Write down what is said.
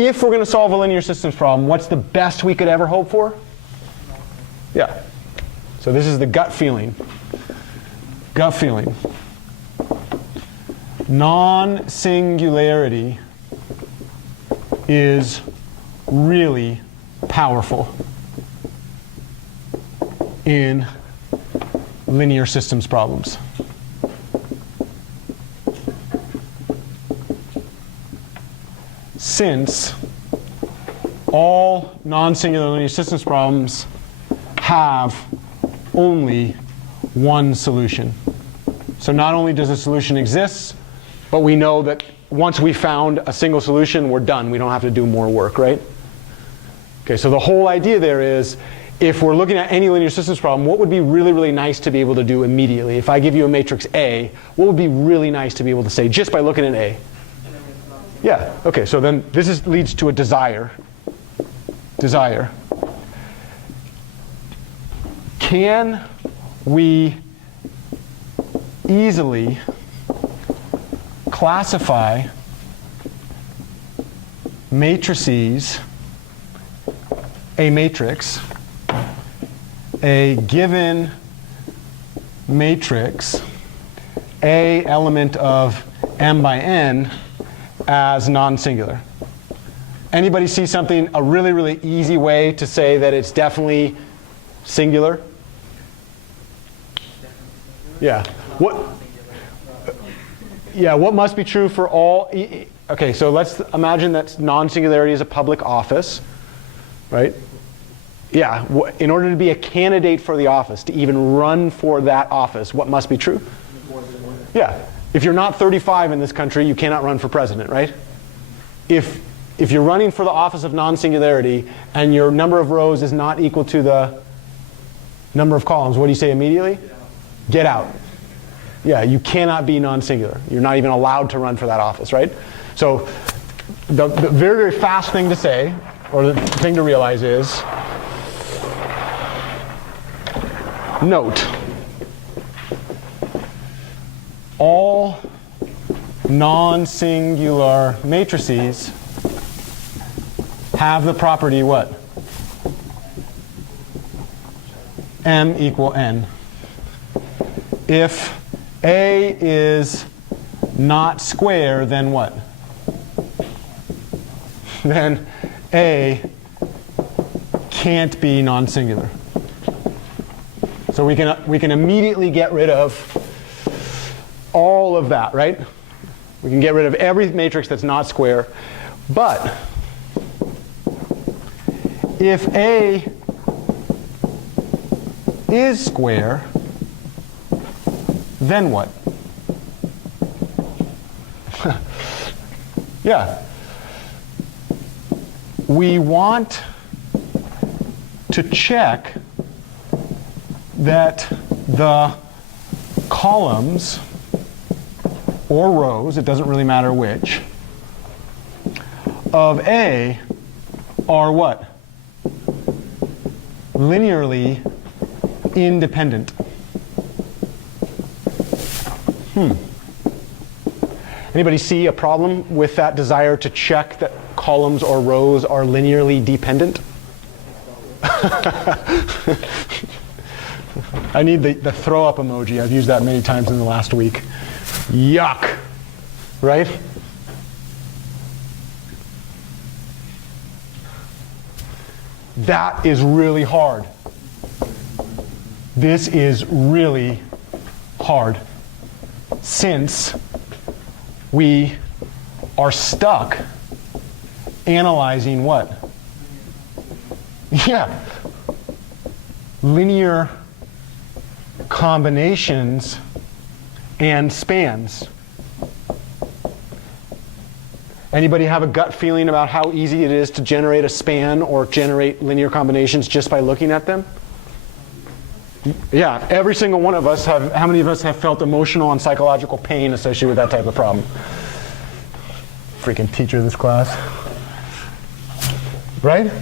if we're going to solve a linear systems problem, what's the best we could ever hope for? Yeah. So this is the gut feeling. Gut feeling. Non-singularity is really powerful in linear systems problems. Since all non-singular linear systems problems have only one solution. So not only does a solution exist, but we know that once we found a single solution, we're done. We don't have to do more work, right? Okay, so the whole idea there is, if we're looking at any linear systems problem, what would be really, really nice to be able to do immediately? If I give you a matrix A, what would be really nice to be able to say just by looking at A? Yeah, okay, so then this leads to a desire. Desire. Can we easily classify matrices, a matrix, a given matrix, a element of m by n, as non-singular? Anybody see something, a really, really easy way to say that it's definitely singular? Yeah. What must be true for all? Okay, so let's imagine that non-singularity is a public office, right? Yeah, in order to be a candidate for the office, to even run for that office, what must be true? Yeah. If you're not 35 in this country, you cannot run for president, right? If you're running for the office of non-singularity and your number of rows is not equal to the number of columns, what do you say immediately? Get out. Yeah, you cannot be non-singular. You're not even allowed to run for that office, right? So the very, very fast thing to say, or the thing to realize is, note, all non-singular matrices have the property what? M equal n. If A is not square, then what? Then A can't be non-singular. So we can immediately get rid of all of that, right? We can get rid of every matrix that's not square. But if A is square, then what? Yeah. We want to check that the columns or rows, it doesn't really matter which, of A are what? Linearly independent. Anybody see a problem with that desire to check that columns or rows are linearly dependent? I need the throw up emoji. I've used that many times in the last week. Yuck, right? That is really hard. This is really hard, since we are stuck analyzing what? Yeah, linear combinations and spans. Anybody have a gut feeling about how easy it is to generate a span or generate linear combinations just by looking at them? Yeah, every single one of us have. How many of us have felt emotional and psychological pain associated with that type of problem? Freaking teacher of this class. Right?